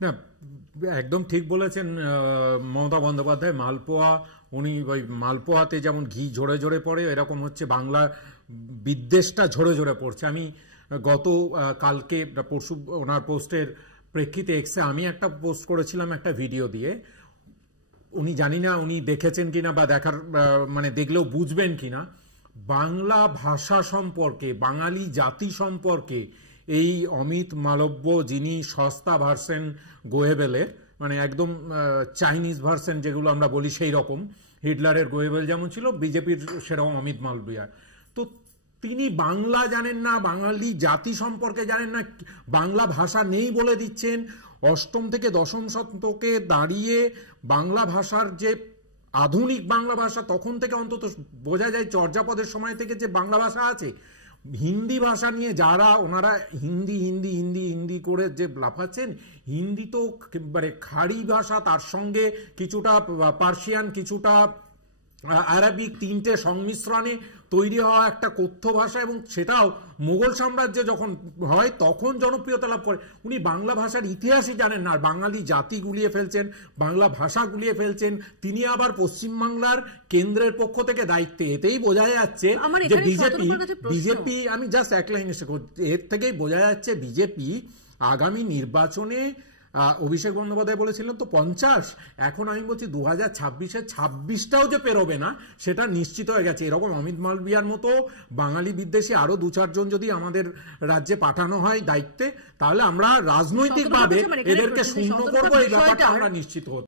না, একদম ঠিক বলেছেন মমতা বন্দ্যোপাধ্যায়। মালপোয়া, উনি ওই মালপোয়াতে যেমন ঘি ঝরে ঝরে পড়ে, এরকম হচ্ছে বাংলা বিদ্বেষটা ঝরে ঝরে পড়ছে। আমি গত কালকে পরশু ওনার পোস্টের প্রেক্ষিতে এক্সে আমি একটা পোস্ট করেছিলাম একটা ভিডিও দিয়ে। উনি জানি না উনি দেখেছেন কিনা বা দেখার মানে দেখলেও বুঝবেন কিনা, বাংলা ভাষা সম্পর্কে, বাঙালি জাতি সম্পর্কে এই অমিত মালব্য, যিনি সস্তা ভার্সন গোয়েবেলের, মানে একদম চাইনিজ ভার্সন যেগুলো আমরা বলি সেই রকম, হিটলারের গোয়েবেল যেমন ছিল, বিজেপির সেরকম অমিত মালবিয়া। তো তিনি বাংলা জানেন না, বাঙালি জাতি সম্পর্কে জানেন না, বাংলা ভাষা নেই বলে দিচ্ছেন। অষ্টম থেকে দশম শতকে দাঁড়িয়ে বাংলা ভাষার যে আধুনিক বাংলা ভাষা, তখন থেকে অন্তত বোঝা যায় চর্যাপদের সময় থেকে যে বাংলা ভাষা আছে। হিন্দি ভাষা নিয়ে যারা ওনারা হিন্দি হিন্দি হিন্দি হিন্দি করে যে লাফাচ্ছেন, হিন্দি তো মানে খাড়ি ভাষা, তার সঙ্গে কিছুটা পার্সিয়ান, কিছুটা আরবিক, তিনটে সংমিশ্রণে তৈরি হওয়া একটা কথ্য ভাষা, এবং সেটাও মোগল সাম্রাজ্য যখন হয় তখন জনপ্রিয়তা লাভ করে। উনি বাংলা ভাষার ইতিহাসই জানেন না, আর বাঙালি জাতি গুলিয়ে ফেলছেন, বাংলা ভাষা গুলিয়ে ফেলছেন। তিনি আবার পশ্চিমবাংলার কেন্দ্রের পক্ষ থেকে দায়িত্বে। এতেই বোঝা যাচ্ছে যে বিজেপি আমি জাস্ট এক লাইনে এর থেকেই বোঝা যাচ্ছে বিজেপি আগামী নির্বাচনে, অভিষেক বন্দ্যোপাধ্যায় বলেছিলেন তো 50, এখন আমি বলছি 2026-এ 26টাও যে পেরোবে না সেটা নিশ্চিত হয়ে গেছে। এরকম অমিত মালবিয়ার মতো বাঙালি বিদ্বেষী আরো 2-4 জন যদি আমাদের রাজ্যে পাঠানো হয় দায়িত্বে, তাহলে আমরা রাজনৈতিকভাবে এদেরকে শূন্য করবো, এই ব্যাপারটা আমরা নিশ্চিত হতে